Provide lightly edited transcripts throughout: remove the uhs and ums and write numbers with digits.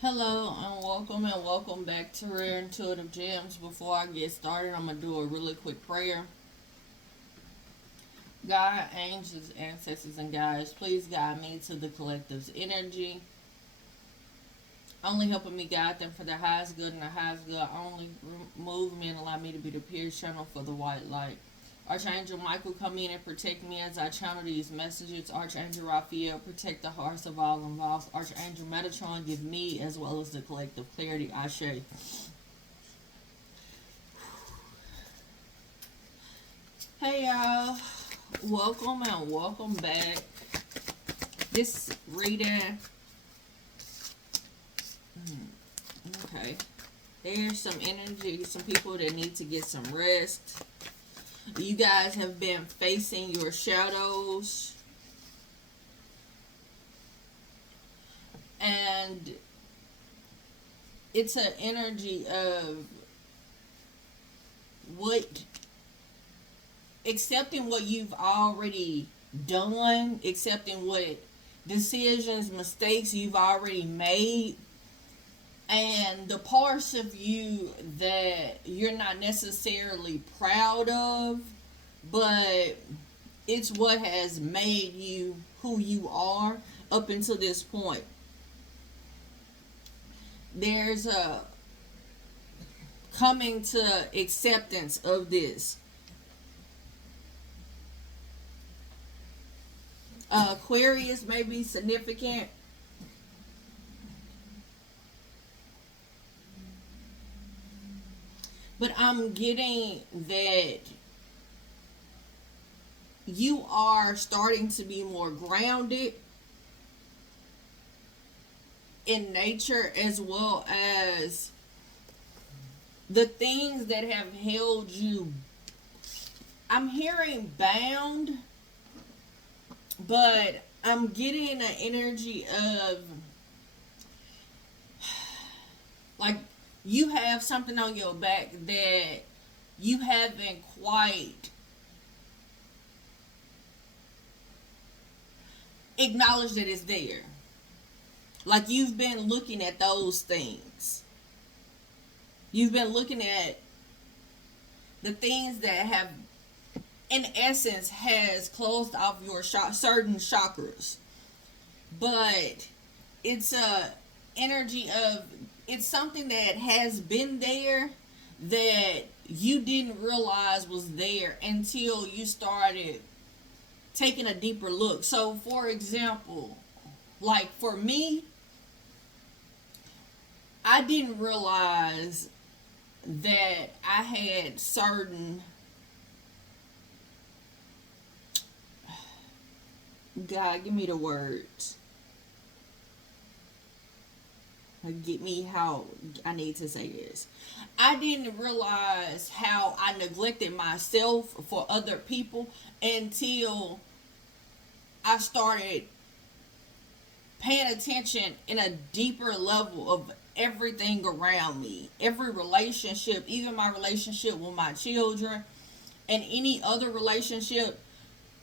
Hello and welcome back to Rare Intuitive Gems. Before I get started, I'm going to do a really quick prayer. God, angels, ancestors, and guides, please guide me to the collective's energy. Only helping me guide them for their highest good and their highest good. Only move me and allow me to be the pierced channel for the white light. Archangel Michael, come in and protect me as I channel these messages. Archangel Raphael, protect the hearts of all involved. Archangel Metatron, give me as well as the collective clarity. Ashe. Hey y'all, welcome and welcome back. This reading, okay, there's some energy, some people that need to get some rest. You guys have been facing your shadows, and it's an energy of what accepting what you've already done, accepting what decisions, mistakes you've already made, and the parts of you that you're not necessarily proud of, but it's what has made you who you are up until this point. There's a coming to acceptance of this. Aquarius may be significant. But I'm getting that you are starting to be more grounded in nature, as well as the things that have held you. I'm hearing bound, but I'm getting an energy of like you have something on your back that you haven't quite acknowledged that it's there. Like you've been looking at those things. You've been looking at the things that have, in essence, has closed off your certain chakras. But it's a energy of, it's something that has been there that you didn't realize was there until you started taking a deeper look. So, for example, like for me, I didn't realize that I had certain, God, give me the words. Get me how I need to say this. I didn't realize how I neglected myself for other people until I started paying attention in a deeper level of everything around me. Every relationship, even my relationship with my children and any other relationship.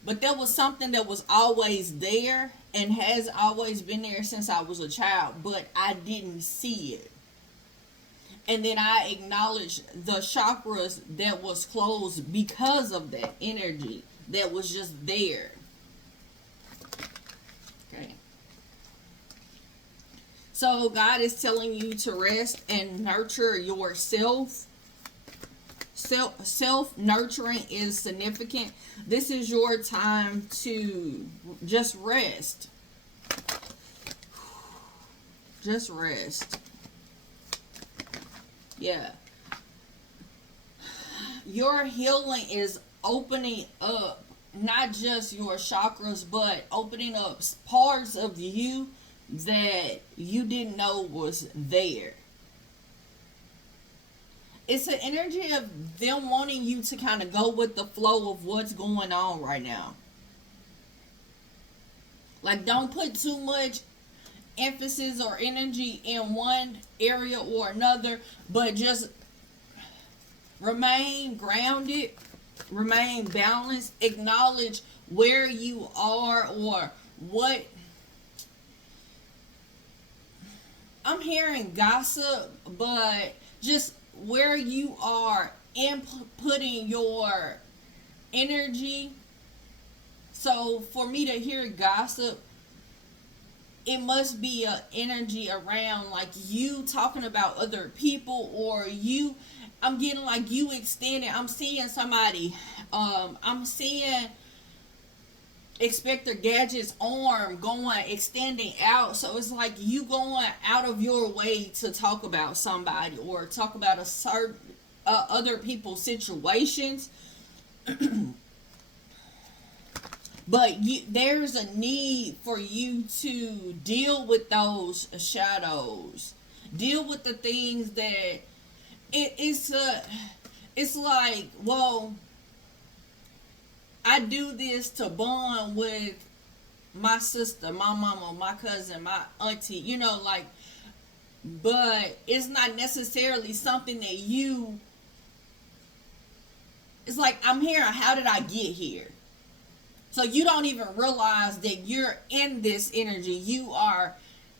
But there was something that was always there and has always been there since I was a child, but I didn't see it. And then I acknowledged the chakras that was closed because of that energy that was just there. Okay. So God is telling you to rest and nurture yourself. Self nurturing is significant. This is your time to just rest. Just rest. Yeah. Your healing is opening up not just your chakras, but opening up parts of you that you didn't know was there. It's an energy of them wanting you to kind of go with the flow of what's going on right now. Like, don't put too much emphasis or energy in one area or another, but just remain grounded, remain balanced, acknowledge where you are or what I'm hearing gossip, but just where you are inputting your energy. So for me to hear gossip, it must be a energy around like you talking about other people, or you, I'm getting like you extending. I'm seeing somebody, I'm seeing Inspector Gadget's arm going extending out, so it's like you going out of your way to talk about somebody or talk about a certain other people's situations. But there's a need for you to deal with those shadows, deal with the things that it's like, well, I do this to bond with my sister, my mama, my cousin, my auntie, like, but it's not necessarily something that you, it's like, I'm here, how did I get here? So you don't even realize that you're in this energy.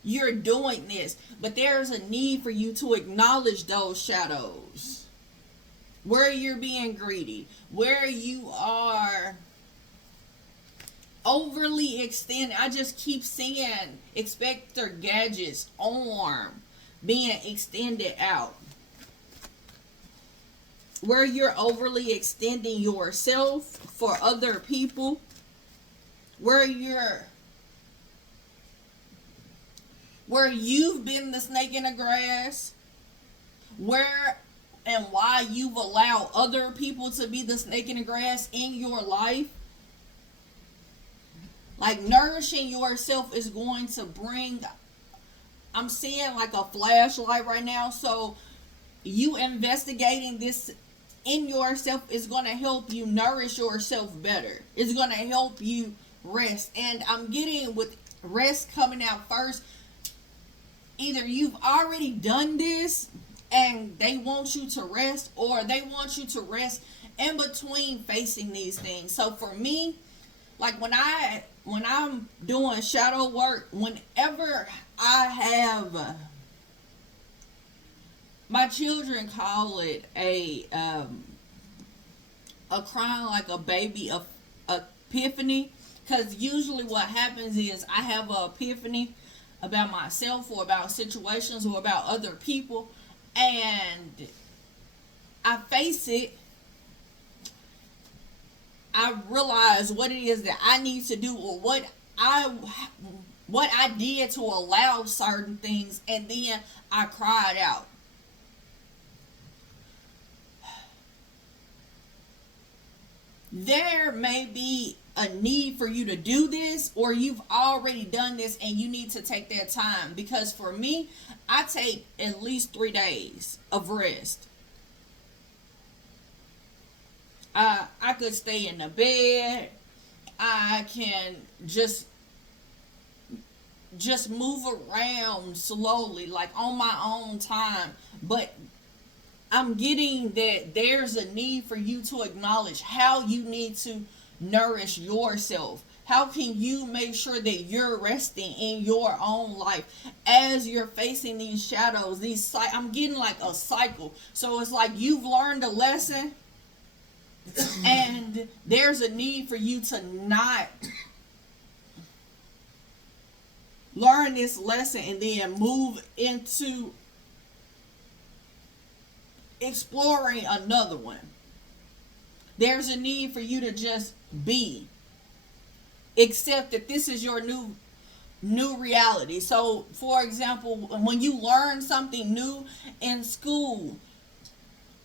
You're doing this. But there's a need for you to acknowledge those shadows. Where you're being greedy. Where you are overly extended. I just keep seeing Inspector Gadget's arm being extended out. Where you're overly extending yourself for other people. Where you've been the snake in the grass, where and why you've allowed other people to be the snake in the grass in your life. Like, nourishing yourself is going to bring, I'm seeing like a flashlight right now, so you investigating this in yourself is going to help you nourish yourself better. It's going to help you rest. And I'm getting with rest coming out first. Either you've already done this and they want you to rest, or they want you to rest in between facing these things. So for me, like when I'm doing shadow work, whenever I have my children call it a crying like a baby epiphany. Because usually what happens is I have an epiphany about myself or about situations or about other people. And I face it. I realize what it is that I need to do, or what I did to allow certain things. And then I cried out. There may be a need for you to do this, or you've already done this and you need to take that time. Because for me, I take at least 3 days of rest. I could stay in the bed. I can just move around slowly, like on my own time. But I'm getting that there's a need for you to acknowledge how you need to nourish yourself. How can you make sure that you're resting in your own life as you're facing these shadows? I'm getting like a cycle. So it's like you've learned a lesson, and there's a need for you to not learn this lesson and then move into exploring another one. There's a need for you to just be. Accept that this is your new reality. So, for example, when you learn something new in school,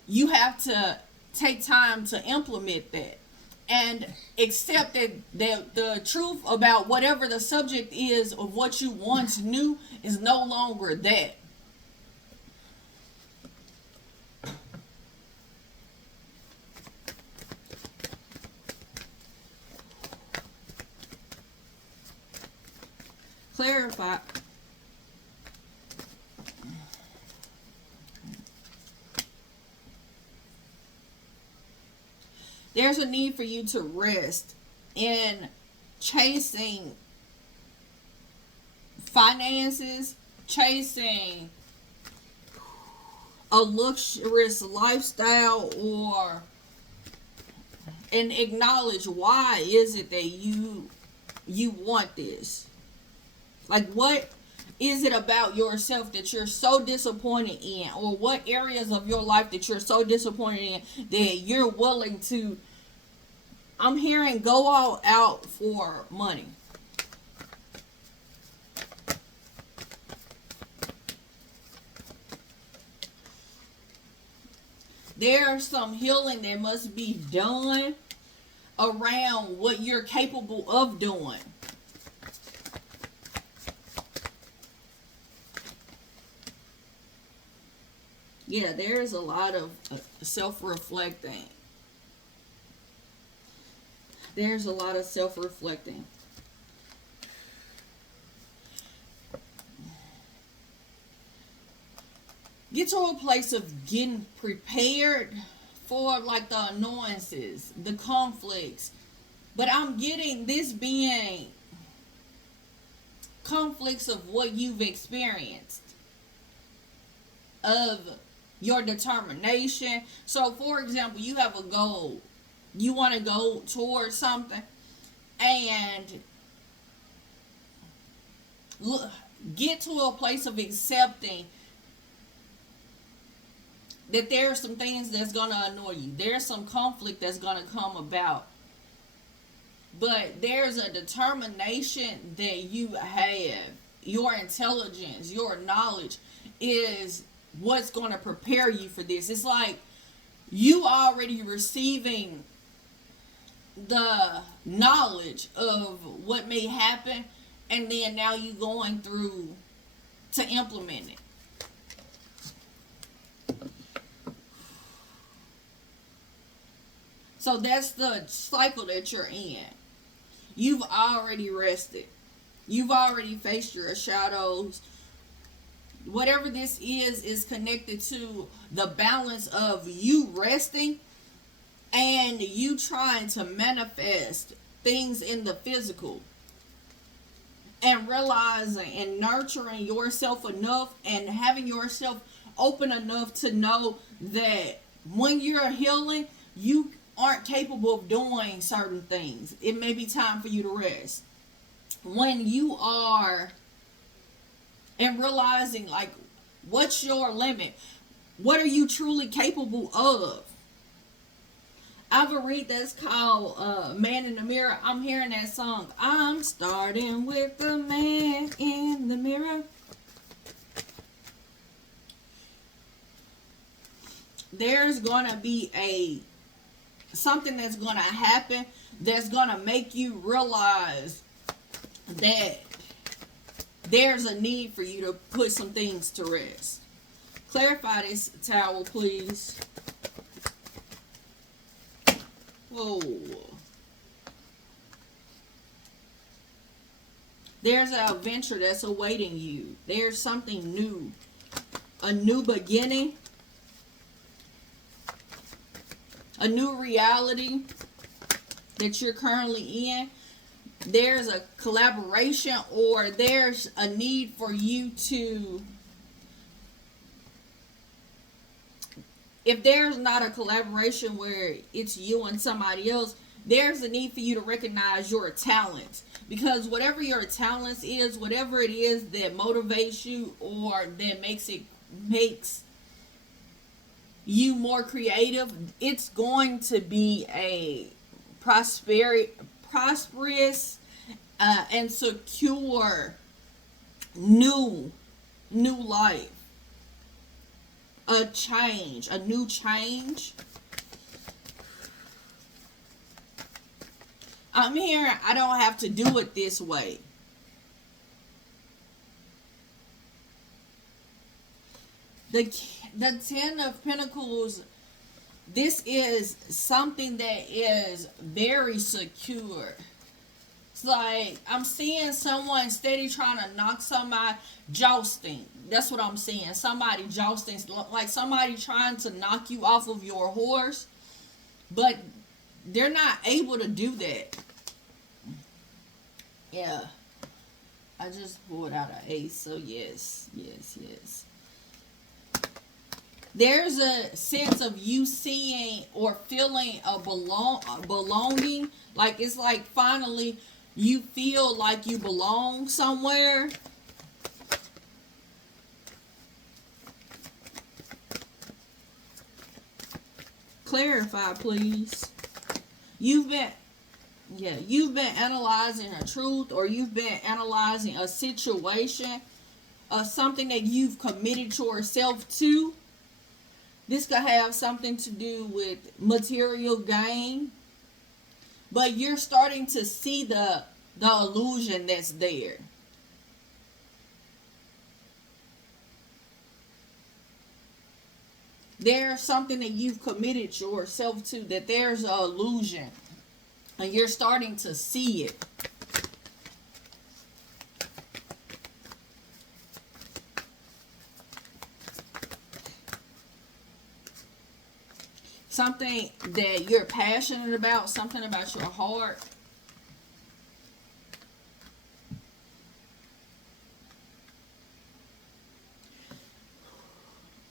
you have to take time to implement that. And accept that the truth about whatever the subject is of what you once knew is no longer that. Clarify. There's a need for you to rest in chasing finances, chasing a luxurious lifestyle, or and acknowledge why is it that you want this. Like, what is it about yourself that you're so disappointed in, or what areas of your life that you're so disappointed in that you're willing to, I'm hearing, go all out for money. There's some healing that must be done around what you're capable of doing. Yeah, there's a lot of self-reflecting. There's a lot of self-reflecting. Get to a place of getting prepared for like the annoyances, the conflicts. But I'm getting this being conflicts of what you've experienced, of your determination. So, for example, you have a goal. You want to go towards something, and look, get to a place of accepting that there are some things that's going to annoy you. There's some conflict that's going to come about. But there's a determination that you have. Your intelligence, your knowledge is what's going to prepare you for this. It's like you already receiving the knowledge of what may happen, and then now you going through to implement it. So that's the cycle that you're in. You've already rested. You've already faced your shadows. Whatever this is connected to the balance of you resting and you trying to manifest things in the physical, and realizing and nurturing yourself enough and having yourself open enough to know that when you're healing, you aren't capable of doing certain things. It may be time for you to rest. When you are, and realizing like, what's your limit? What are you truly capable of? I have a read that's called Man in the Mirror. I'm hearing that song. I'm starting with the man in the mirror. There's gonna be something that's gonna happen that's gonna make you realize that there's a need for you to put some things to rest. Clarify this towel, please. Whoa. There's an adventure that's awaiting you. There's something new. A new beginning. A new reality that you're currently in. There's a collaboration, or there's a need for you to, if there's not a collaboration where it's you and somebody else, there's a need for you to recognize your talents. Because whatever your talents is, whatever it is that motivates you or that makes you more creative, it's going to be a prosperous and secure new life. A new change. I'm hearing I don't have to do it this way. The Ten of Pentacles, this is something that is very secure. It's like I'm seeing someone steady trying to knock somebody, jousting. That's what I'm seeing. Somebody jousting, like somebody trying to knock you off of your horse, but they're not able to do that. Yeah. I just pulled out an ace, so yes, yes, yes. There's a sense of you seeing or feeling a belonging. Like it's like finally you feel like you belong somewhere. Clarify, please. You've been you've been analyzing a truth, or you've been analyzing a situation, something that you've committed yourself to. This could have something to do with material gain, but you're starting to see the illusion that's there. There's something that you've committed yourself to, that there's an illusion, and you're starting to see it. Something that you're passionate about, something about your heart.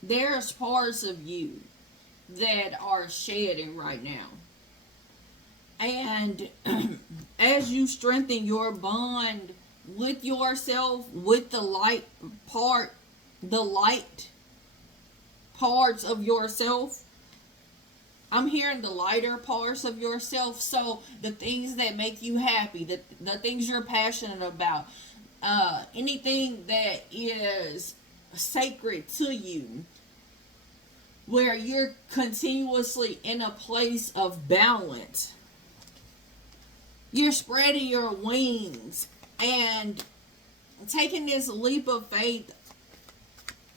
There's parts of you that are shedding right now. And as you strengthen your bond with yourself, with the light parts of yourself, I'm hearing the lighter parts of yourself. So the things that make you happy, the things you're passionate about, anything that is sacred to you, where you're continuously in a place of balance. You're spreading your wings and taking this leap of faith.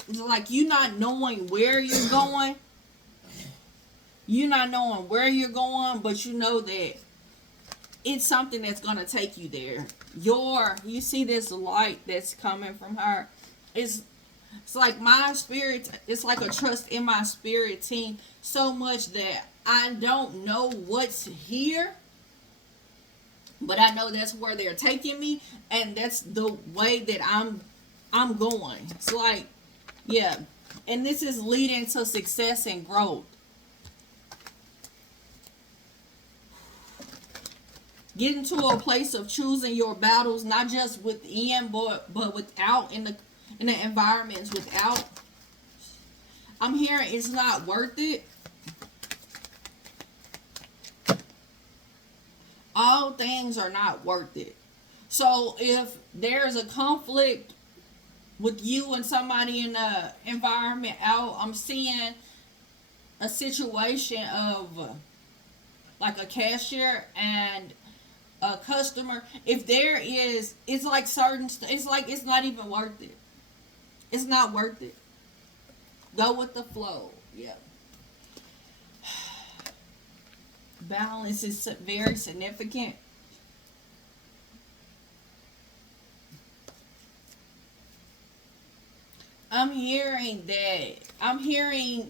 It's like you not knowing where you're going. You not knowing where you're going, but you know that it's something that's going to take you there. You see this light that's coming from her. It's like my spirit, it's like a trust in my spirit team so much that I don't know what's here, but I know that's where they're taking me, and that's the way that I'm going. It's like, yeah, and this is leading to success and growth. Getting to a place of choosing your battles, not just within, but without, in the environments without. I'm hearing it's not worth it. All things are not worth it. So if there's a conflict with you and somebody in the environment out, I'm seeing a situation of like a cashier and a customer. If there is, it's like it's like it's not even worth it. It's not worth it. Go with the flow. Yeah. Balance is very significant. I'm hearing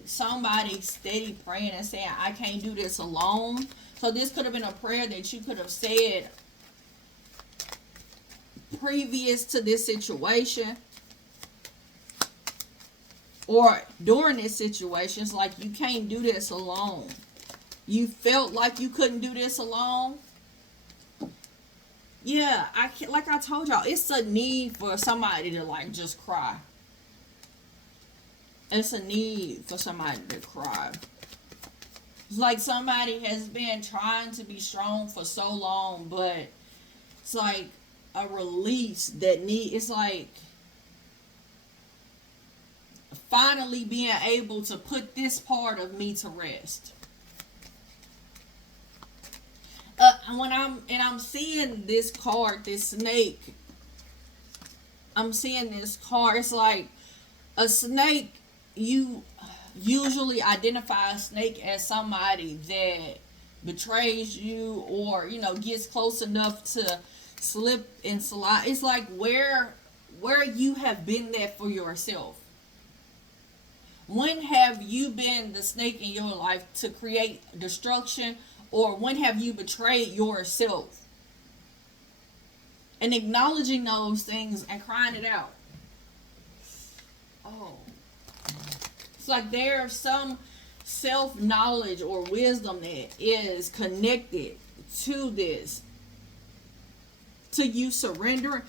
somebody steady praying and saying, I can't do this alone. So this could have been a prayer that you could have said previous to this situation, or during this situation. It's like you can't do this alone. You felt like you couldn't do this alone. Yeah, like I told y'all, it's a need for somebody to like just cry. It's a need for somebody to cry. It's like somebody has been trying to be strong for so long, but it's like a release it's like finally being able to put this part of me to rest. I'm seeing this card, this snake. I'm seeing this card. It's like a snake. You usually identify a snake as somebody that betrays you, or gets close enough to slip and slide. It's like where you have been there for yourself. When have you been the snake in your life to create destruction, or when have you betrayed yourself and acknowledging those things and crying it out. Oh, it's like there's some self knowledge or wisdom that is connected to this, to you surrendering,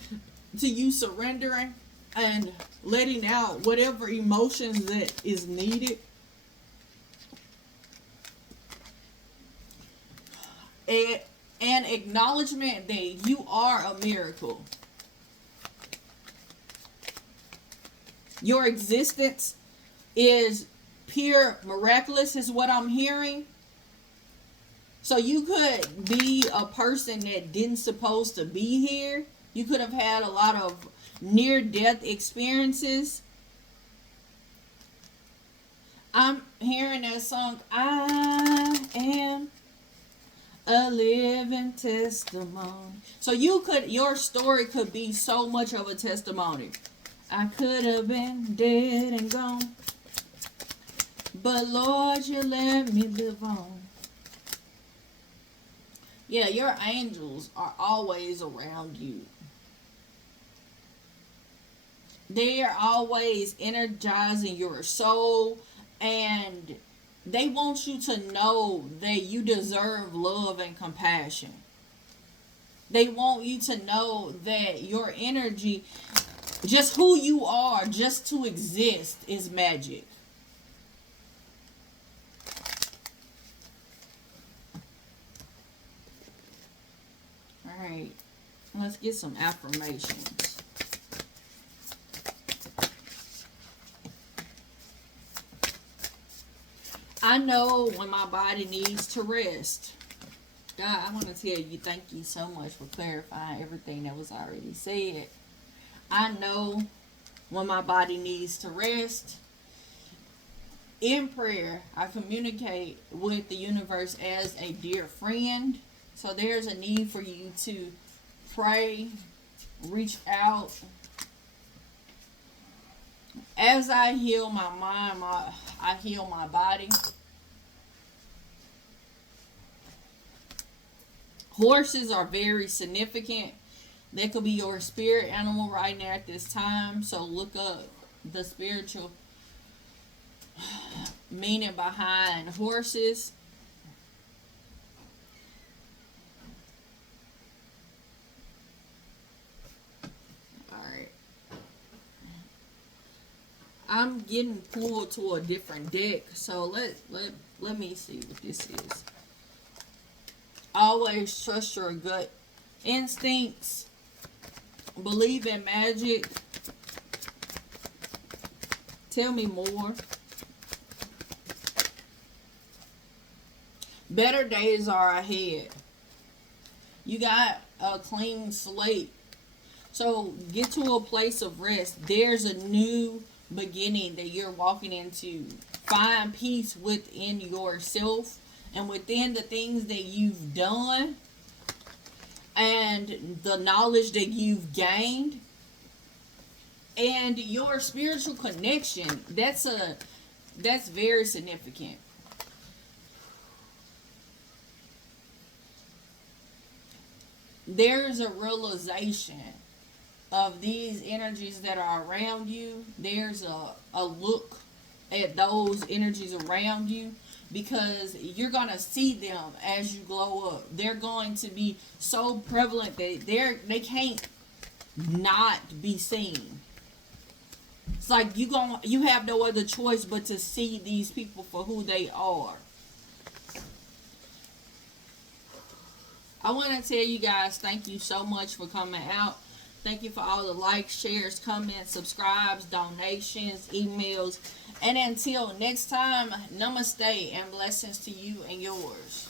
and letting out whatever emotions that is needed. An acknowledgement that you are a miracle. Your existence is pure miraculous, is what I'm hearing. So you could be a person that didn't supposed to be here. You could have had a lot of near-death experiences. I'm hearing that song, I am a living testimony. So your story could be so much of a testimony. I could have been dead and gone, but Lord, you let me live on. Yeah, your angels are always around you. They are always energizing your soul, and they want you to know that you deserve love and compassion. They want you to know that your energy, just who you are, just to exist, is magic. Alright, let's get some affirmations. I know when my body needs to rest. God, I want to tell you, thank you so much for clarifying everything that was already said. I know when my body needs to rest. In prayer, I communicate with the universe as a dear friend. So there's a need for you to pray, reach out. As I heal my mind, I heal my body. Horses are very significant. They could be your spirit animal right now at this time. So look up the spiritual meaning behind horses. Alright. I'm getting pulled to a different deck. So let me see what this is. Always trust your gut instincts. Believe in magic. Tell me more. Better days are ahead. You got a clean slate. So get to a place of rest. There's a new beginning that you're walking into. Find peace within yourself and within the things that you've done and the knowledge that you've gained and your spiritual connection. That's very significant. There's a realization of these energies that are around you. There's a look at those energies around you, because you're going to see them as you glow up. They're going to be so prevalent that they can't not be seen. It's like you have no other choice but to see these people for who they are. I want to tell you guys, thank you so much for coming out. Thank you for all the likes, shares, comments, subscribes, donations, emails. And until next time, namaste and blessings to you and yours.